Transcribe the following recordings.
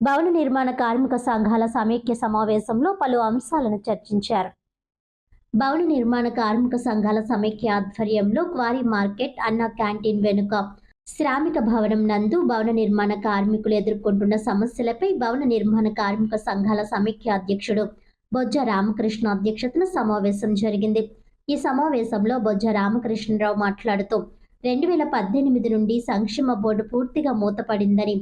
భవన నిర్మాణ కార్మిక సంఘాల సమైక్య సమావేశంలో పలు అంశాలను చర్చించారు. భవన నిర్మాణ కార్మిక సంఘాల సమైక్య ఆధ్వర్యంలో క్వారీ మార్కెట్ అన్న క్యాంటీన్ వెనుక శ్రామిక భవనం నందు భవన నిర్మాణ కార్మికులు ఎదుర్కొంటున్న సమస్యలపై భవన నిర్మాణ కార్మిక సంఘాల సమైక్య అధ్యక్షుడు బొజ్జ రామకృష్ణ అధ్యక్షతన సమావేశం జరిగింది. ఈ సమావేశంలో బొజ్జ రామకృష్ణరావు మాట్లాడుతూ రెండు వేల పద్దెనిమిది నుండి సంక్షేమ బోర్డు పూర్తిగా మూతపడిందని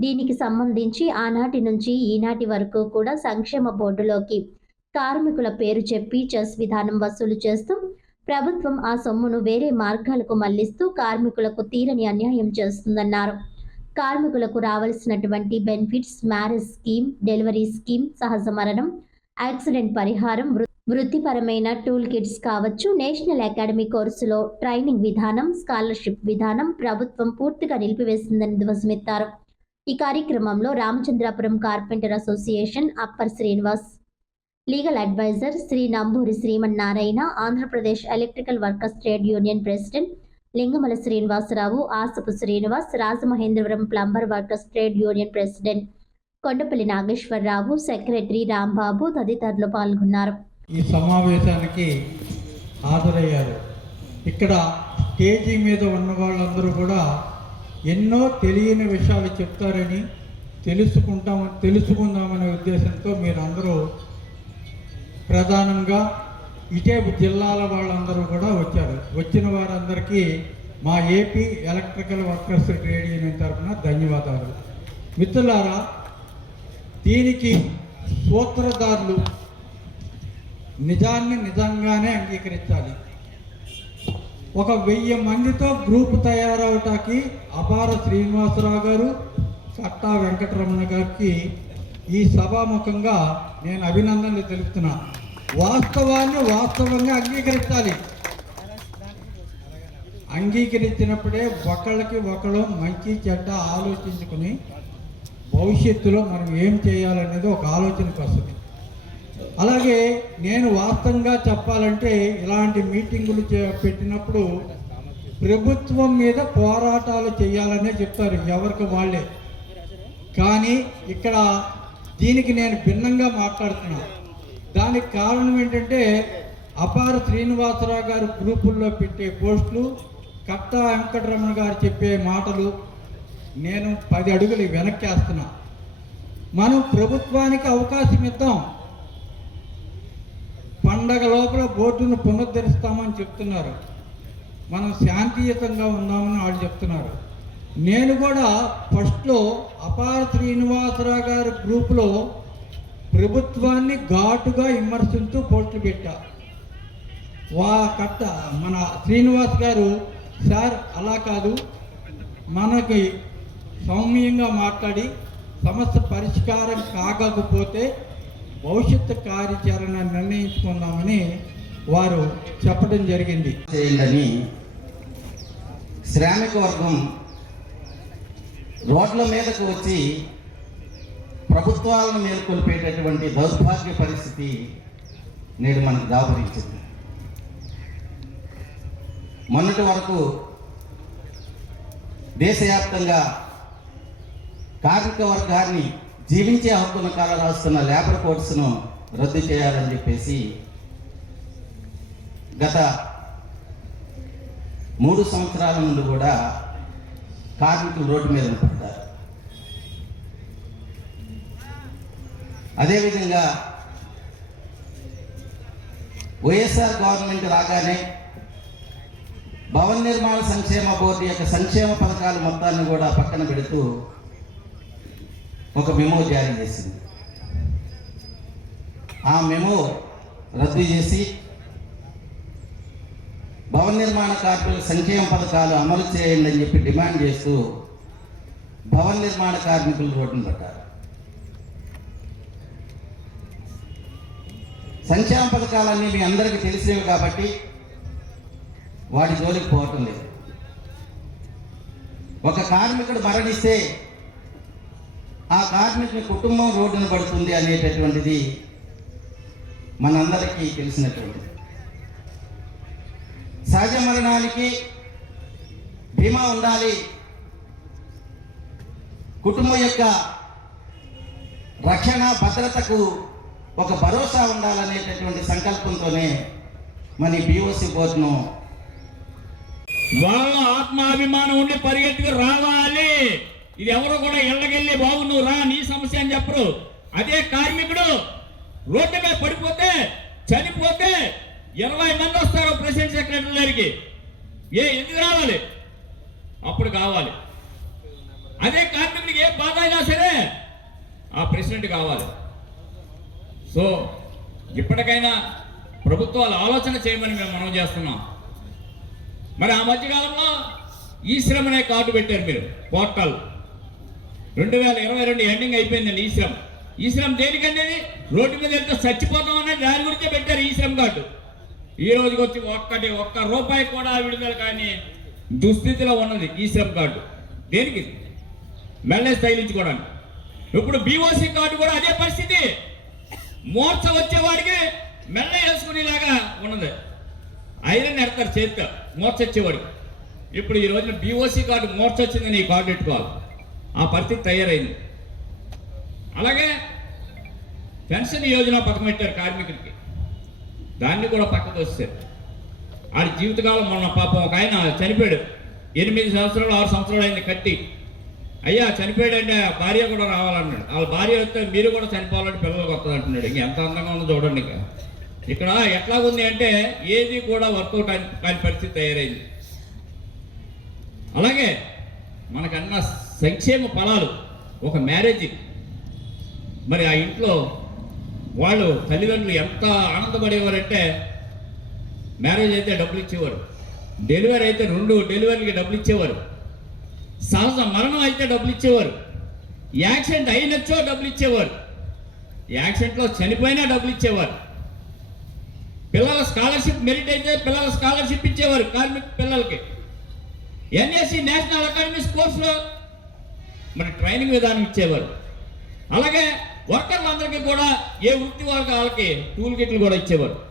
దీనికి సంబంధించి ఆనాటి నుంచి ఈనాటి వరకు కూడా సంక్షేమ బోర్డులోకి కార్మికుల పేరు చెప్పి చెస్ విధానం వసూలు చేస్తూ ప్రభుత్వం ఆ సొమ్మును వేరే మార్గాలకు మళ్ళిస్తూ కార్మికులకు తీరని అన్యాయం చేస్తుందన్నారు. కార్మికులకు రావాల్సినటువంటి benefits marriage scheme delivery scheme సహజ మరణం యాక్సిడెంట్ పరిహారం వృత్తిపరమైన టూల్ కిట్స్ కావచ్చు నేషనల్ అకాడమీ కోర్సులో ట్రైనింగ్ విధానం స్కాలర్షిప్ విధానం ప్రభుత్వం పూర్తిగా నిలిపివేసిందని ధ్వజమెత్తారు. ఈ కార్యక్రమంలో Ramachandrapuram carpenter association Appar Srinivas legal adviser Shri Namburi Srimannarayana Andhra Pradesh electrical workers trade union president Lingamala Srinivasarao Asapu Srinivas Rajamahendravaram plumber workers trade union president Kondapalli Nageswararao secretary Rambabu తదితరులు పాల్గొన్నారు. ఈ సమావేశానికి హాజరయ్యారు. ఇక్కడ stage మీద ఉన్న వాళ్ళందరూ కూడా ఎన్నో తెలియని విషయాలు చెప్తారని తెలుసుకుంటాం తెలుసుకుందామనే ఉద్దేశంతో మీరందరూ ప్రధానంగా ఇటే జిల్లాల వాళ్ళందరూ కూడా వచ్చారు. వచ్చిన వారందరికీ మా AP electrical workers trade union తరఫున ధన్యవాదాలు. మిత్రులారా దీనికి సూత్రధారులు నిజాన్ని నిజంగానే అంగీకరించాలి. ఒక వెయ్యి మందితో గ్రూప్ తయారవటానికి అపార శ్రీనివాసరావు గారు కట్టా వెంకటరమణ గారికి ఈ సభాముఖంగా నేను అభినందనలు తెలుపుతున్నా. వాస్తవాన్ని వాస్తవంగా అంగీకరించాలి. అంగీకరించినప్పుడే ఒకళ్ళకి ఒకళ్ళు మంచి చెడ్డ ఆలోచించుకుని భవిష్యత్తులో మనం ఏం చేయాలనేది ఒక ఆలోచనకు వస్తుంది. అలాగే నేను వాస్తవంగా చెప్పాలంటే ఇలాంటి మీటింగులు చే- పెట్టినప్పుడు ప్రభుత్వం మీద పోరాటాలు చేయాలనే చెప్తారు ఎవరికి వాళ్ళే. కానీ ఇక్కడ దీనికి నేను భిన్నంగా మాట్లాడుతున్నా. దానికి కారణం ఏంటంటే అపార శ్రీనివాసరావు గారు గ్రూపుల్లో పెట్టే పోస్టులు కట్టా వెంకటరమణ గారు చెప్పే మాటలు నేను పది అడుగులు వెనక్కి వేస్తున్నా మనం ప్రభుత్వానికి అవకాశం ఇద్దాం. పండగ లోపల బోర్డును పునరుద్ధరిస్తామని చెప్తున్నారు. మనం శాంతియుతంగా ఉందామని వాళ్ళు చెప్తున్నారు. నేను కూడా ఫస్ట్లో అపార శ్రీనివాసరావు గారి గ్రూపులో ప్రభుత్వాన్ని ఘాటుగా విమర్శిస్తూ పోస్టులు పెట్టా. వా కట్ట మన శ్రీనివాస్ గారు సార్ అలా కాదు. మనకి సౌమ్యంగా మాట్లాడి సమస్య పరిష్కారం కాకపోతే భవిష్యత్తు కార్యాచరణ నిర్ణయించుకుందామని వారు చెప్పడం జరిగింది. చేయాలని శ్రామిక వర్గం రోడ్ల మీదకు వచ్చి ప్రభుత్వాలను మేల్కొల్పేటటువంటి దౌర్భాగ్య పరిస్థితి నేడు మనకు దాపరించింది. మొన్నటి వరకు దేశవ్యాప్తంగా కార్మిక వర్గాన్ని జీవించే హక్కున కాల రాస్తున్న లేబర్ కోడ్స్ను రద్దు చేయాలని చెప్పేసి గత మూడు సంవత్సరాల నుండి కూడా కార్మికులు రోడ్డు మీద పడ్డారు అదేవిధంగా వైఎస్ఆర్ గవర్నమెంట్ రాగానే భవన నిర్మాణ సంక్షేమ బోర్డు యొక్క సంక్షేమ పథకాలు మొత్తాన్ని కూడా పక్కన పెడుతూ ఒక మెమో జారీ చేసింది. ఆ మెమో రద్దు చేసి భవన నిర్మాణ కార్మికుల సంక్షేమ పథకాలు అమలు చేయండి అని చెప్పి డిమాండ్ చేస్తూ భవన నిర్మాణ కార్మికులు రోడ్డును పడ్డారు. సంక్షేమ పథకాలన్నీ మీ అందరికీ తెలిసేవి కాబట్టి వాటి జోలికి పోవటం లేదు. ఒక కార్మికుడు మరణిస్తే ఆ కార్మికుని కుటుంబం రోడ్డున పడుతుంది అనేటటువంటిది మనందరికీ తెలిసినటువంటిది. సహజ మరణానికి బీమా ఉండాలి. కుటుంబం యొక్క రక్షణ భద్రతకు ఒక భరోసా ఉండాలనేటటువంటి సంకల్పంతోనే మన బిఓసి బోర్డును వాళ్ళ ఆత్మాభిమానం ఉండి పరిగెత్తుకు రావాలి. ఇది ఎవరు కూడా ఇళ్ళకెళ్ళి బాబు నువ్వు రా నీ సమస్య అని చెప్పరు. అదే కార్మికుడు రోడ్డు మీద పడిపోతే చనిపోతే ఇరవై మంది వస్తారు ప్రెసిడెంట్ సెక్రటరీ గారికి. ఏ ఎందుకు రావాలి? అప్పుడు కావాలి. అదే కార్మికుడికి ఏ బాధ అయినా సరే ఆ ప్రెసిడెంట్ కావాలి. సో ఇప్పటికైనా ప్రభుత్వాలు ఆలోచన చేయమని మేము మనం చేస్తున్నాం. మరి ఆ మధ్యకాలంలో ఈ శ్రమనే కార్డు పెట్టారు మీరు పోర్టల్. రెండు వేల ఇరవై రెండు ఎండింగ్ అయిపోయిందండి ఈ శ్రమ ఈ శ్రమ దేనికనేది రోడ్డు మీద వెళ్తే చచ్చిపోతాం అనేది దాని గురించే పెట్టారు ఈ శ్రమ కార్డు ఈ రోజుకి వచ్చి ఒక్కటి ఒక్క రూపాయి కూడా విడుదల కానీ దుస్థితిలో ఉన్నది ఈ శ్రమ కార్డు దేనికి? మెల్లే తగిలించుకోవడానికి ఇప్పుడు బీఓసీ కార్డు కూడా అదే పరిస్థితి. మూర్ఛ వచ్చేవాడికి మెల్ల వేసుకునేలాగా ఉన్నది. ఐరన్ ఎడతారు చేతితో మూర్చ వచ్చేవాడికి. ఇప్పుడు ఈ రోజున బీఓసీ కార్డు మూర్చ ఈ కార్డు పెట్టుకోవాలి. ఆ పరిస్థితి తయారైంది. అలాగే పెన్షన్ యోజన పథకం పెట్టారు కార్మికుడికి. దాన్ని కూడా పక్కకు వస్తారు ఆడి జీవితకాలం మొన్న పాపం ఒక ఆయన చనిపోయాడు. ఎనిమిది సంవత్సరాలు ఆరు సంవత్సరాలు అయింది కట్టి. అయ్యా చనిపోయాడంటే భార్య కూడా రావాలన్నాడు. వాళ్ళ భార్య వస్తే మీరు కూడా చనిపోవాలంటే పిల్లలకు వస్తుంది అంటున్నాడు. ఇంక ఎంత అందంగా ఉందో చూడండి ఇక. ఇక్కడ ఎట్లా ఉంది అంటే ఏది కూడా వర్కౌట్ అని కాని పరిస్థితి తయారైంది. అలాగే సంక్షేమ ఫలాలు ఒక మ్యారేజ్. మరి ఆ ఇంట్లో వాళ్ళు తల్లిదండ్రులు ఎంత ఆనందపడేవారంటే మ్యారేజ్ అయితే డబ్బులు ఇచ్చేవారు డెలివరీ అయితే రెండు డెలివరీకి డబ్బులు ఇచ్చేవారు సహజ మరణం అయితే డబ్బులు ఇచ్చేవారు యాక్సిడెంట్ అయినచ్చో డబ్బులు ఇచ్చేవారు యాక్సిడెంట్లో చనిపోయినా డబ్బులు ఇచ్చేవారు పిల్లల స్కాలర్షిప్ మెరిట్ అయితే పిల్లల స్కాలర్షిప్ ఇచ్చేవారు కార్మిక పిల్లలకి. ఎన్ఎస్సి నేషనల్ అకాడమీ కోర్సులో మరి ట్రైనింగ్ విధానం ఇచ్చేవారు. అలాగే వర్కర్లందరికీ కూడా ఏ వృత్తి వాళ్ళకి వాళ్ళకి టూల్ కిట్లు కూడా ఇచ్చేవారు.